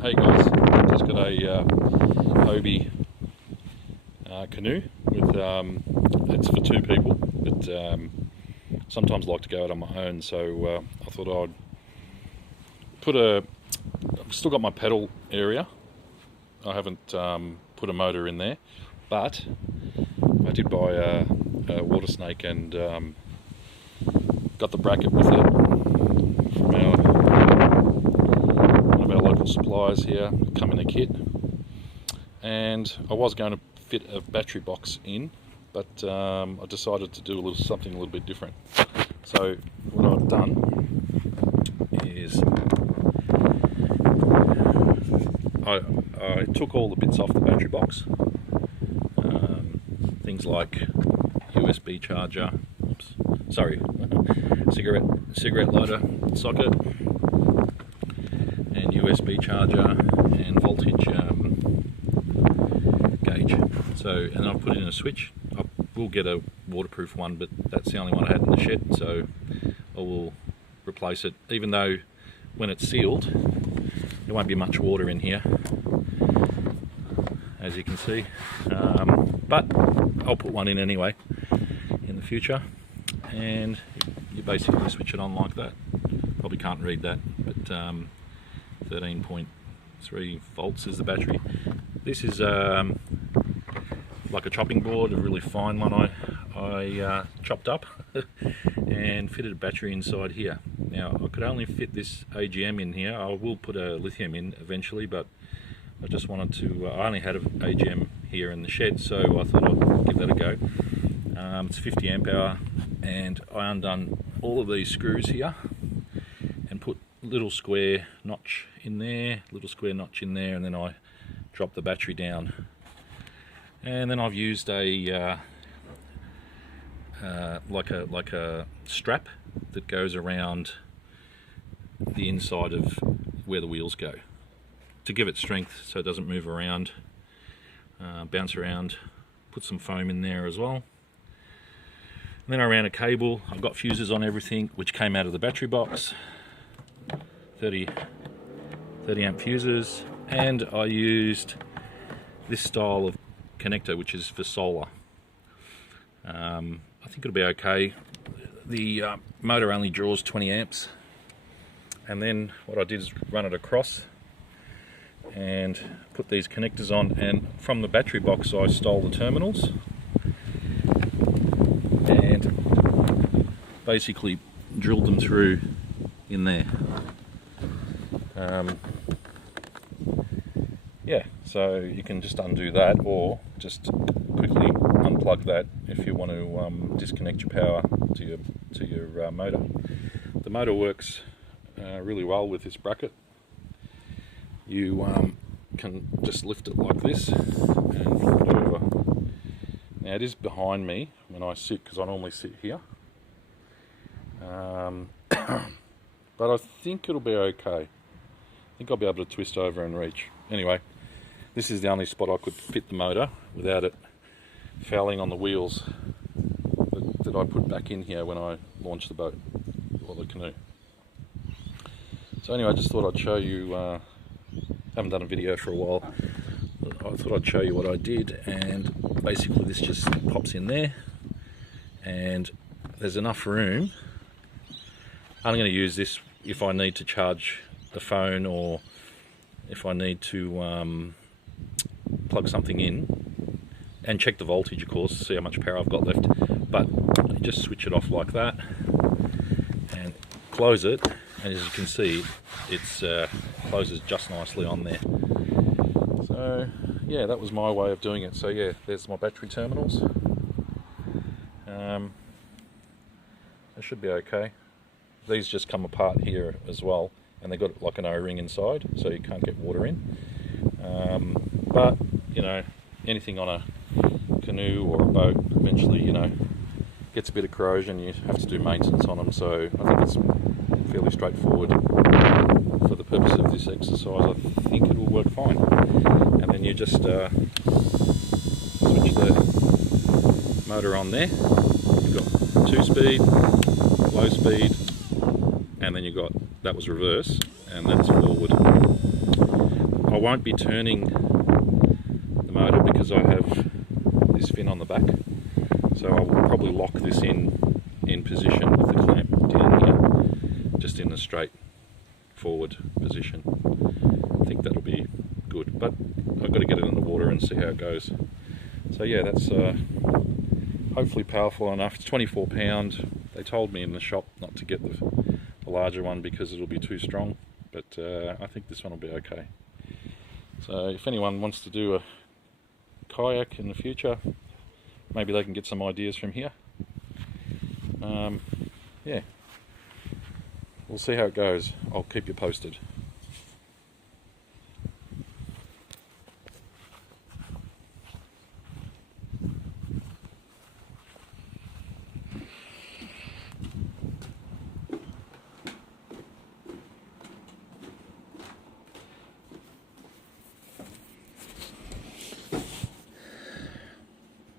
Hey guys, just got a Hobie canoe with it's for two people, but sometimes like to go out on my own, so I thought I'd I've still got my pedal area. I haven't put a motor in there, but I did buy a Watersnake and got the bracket with it from one of our local suppliers here. Come in a kit, and I was going to fit a battery box in, but I decided to do something a little bit different. So what I've done is I took all the bits off the battery box, things like USB charger, cigarette lighter socket, and USB charger and voltage gauge. So, and I've put in a switch. I will get a waterproof one, but that's the only one I had in the shed, so I will replace it, even though when it's sealed there won't be much water in here, as you can see, but I'll put one in anyway in the future. And you basically switch it on like that. Probably can't read that, but 13.3 volts is the battery. This is like a chopping board, a really fine one I chopped up and fitted a battery inside here. Now I could only fit this AGM in here. I will put a lithium in eventually, but I just wanted to, I only had an AGM here in the shed, so I thought I'd give that a go. It's 50 amp hour, and I undone all of these screws here and put little square notch in there, little square notch in there, and then I dropped the battery down. And then I've used a like a strap that goes around the inside of where the wheels go to give it strength, so it doesn't move around, bounce around. Put some foam in there as well. And then I ran a cable. I've got fuses on everything, which came out of the battery box, 30 amp fuses, and I used this style of connector, which is for solar. I think it'll be okay. The motor only draws 20 amps, and then what I did is run it across and put these connectors on, and from the battery box I stole the terminals and basically drilled them through in there. Yeah, so you can just undo that, or just quickly unplug that if you want to disconnect your power to your motor. The motor works really well with this bracket. You can just lift it like this and flip it over. Now it is behind me when I sit, because I normally sit here, but I think it'll be okay. I think I'll be able to twist over and reach. Anyway, this is the only spot I could fit the motor without it fouling on the wheels that I put back in here when I launched the boat or the canoe. So anyway, I just thought I'd show you, haven't done a video for a while, but I thought I'd show you what I did. And basically this just pops in there, and there's enough room. I'm going to use this if I need to charge the phone, or if I need to plug something in and check the voltage, of course, see how much power I've got left. But you just switch it off like that and close it, and as you can see, it's closes just nicely on there. So yeah, that was my way of doing it. So yeah, there's my battery terminals. They should be okay. These just come apart here as well, and they've got like an O-ring inside, so you can't get water in. But you know, anything on a canoe or a boat eventually, you know, gets a bit of corrosion. You have to do maintenance on them, so I think it's fairly straightforward for the purpose of this exercise. I think it will work fine. And then you just switch the motor on there. You've got 2-speed, low speed, and then you've got, that was reverse, and that's forward. won't be turning the motor because I have this fin on the back, so I will probably lock this in position with the clamp down here, just in a straight forward position. I think that'll be good, but I've got to get it in the water and see how it goes. So yeah, that's hopefully powerful enough. It's 24 pound. They told me in the shop not to get the larger one because it'll be too strong, but I think this one will be okay. So if anyone wants to do a kayak in the future, maybe they can get some ideas from here. Yeah, we'll see how it goes. I'll keep you posted.